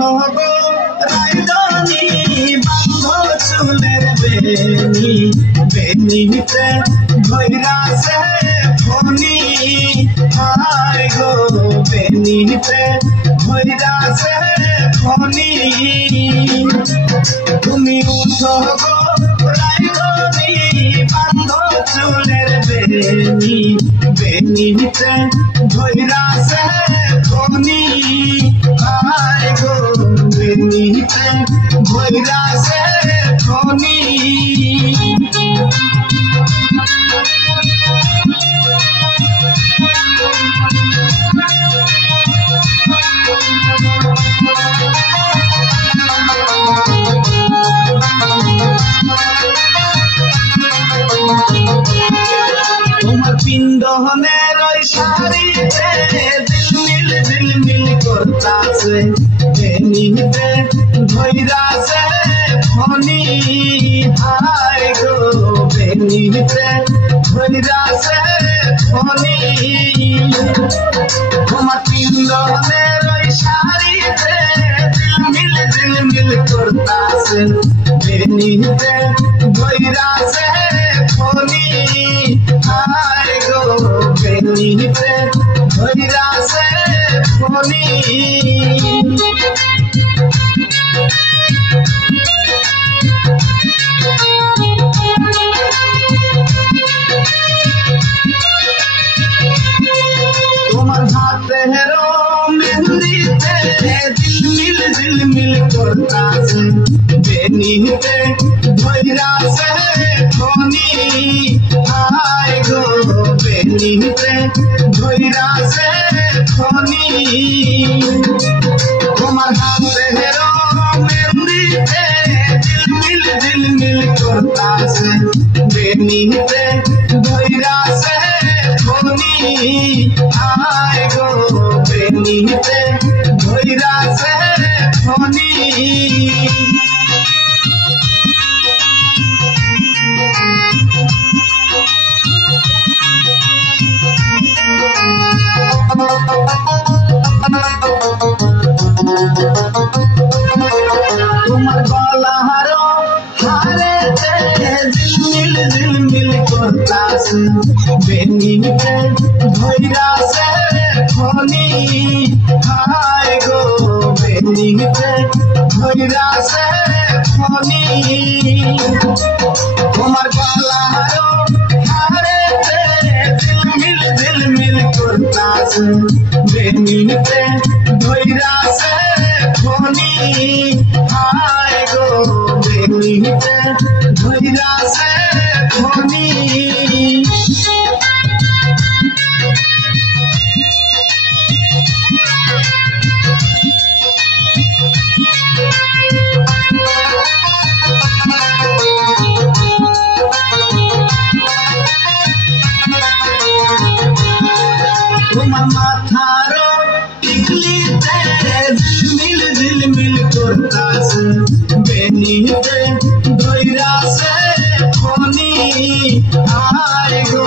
উঠো গো রাইদনি বান্ধ চুলের বেনি বেনিতে ধৈরাছে ফনি হায় গো বেনিতে ধৈরাছে ফনি তুমি উঠো গো রাইদনি বান্ধ চুলের বেনি বেনিতে ধৈরাছে ফনি হায় গো বেনিতে ধৈরাছে ফনি তোমার পিণ্ডনের ওই শাড়িতে ঝিলমিল করতাছে বেনিতে ধৈরাছে ফনি হায় গো বেনিতে ধৈরাছে ফনি তোমার পিণ্ডনের ওই শাড়িতে ঝিলমিল করতাছে বেনিতে ধৈরাছে ফনি হায় গো বেনিতে ধৈরাছে ফনি তোমার হাতে হেরো মেহেন্দিতে ঝিলমিল করতাছে বেনিতে ধৈরাছে ফনি হায় গো বেনিতে ধৈরাছে ফনি তোমার হাতে হেরো মেহেন্দিতে ঝিলমিল করতাছে বেনিতে ধৈরাছে ফনি হায় গো বেনিতে ধৈরাছে ফনি তোমার গলা হারো হারেতে ঝিলমিল করতাছে বেনিতে ধৈরাছে ফনি হায় গো বেনিতে ধৈরাছে ফনি তোমার গলা হারো হারেতে ঝিলমিল করতাছে বেনিতে ধৈরাছে ফনি হায় গো বেনিতে ধৈরাছে ফনি তোমার মাথারো টিকলিতে ঝিলমিল করতাছে বেনিতে ধৈরাছে ফনি হায় গো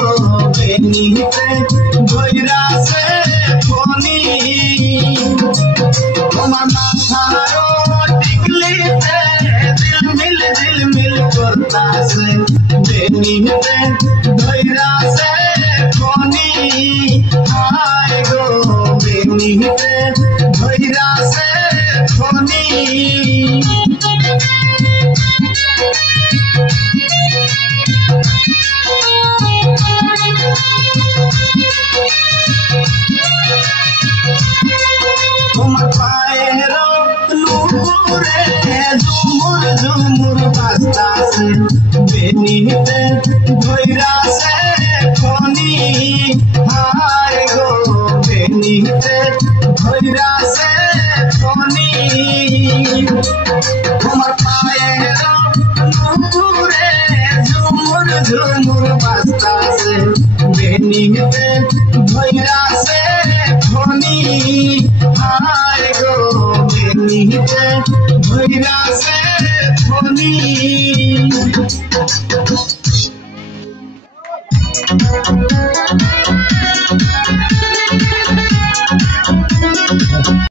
বেনিতে ধৈরাছে ফনি তোমার মাথারো টিকলিতে ঝিলমিল করতাছে বেনিতে ধৈরাছে ফনি হায় গো বেনিতে ধৈরাছে ফনি তোমার পায়ের নুপুরে ঝুমুর বাজতাছে বেনিতে ধৈরাছে ফনি হায় গো বেনিতে ধৈরাছে ফনি তোমার পায়ের নুপুরে ঝুমুর বাজতাছে বেনিতে ধৈরাছে ফনি হায় গো বেনিতে ধৈরাছে ফনি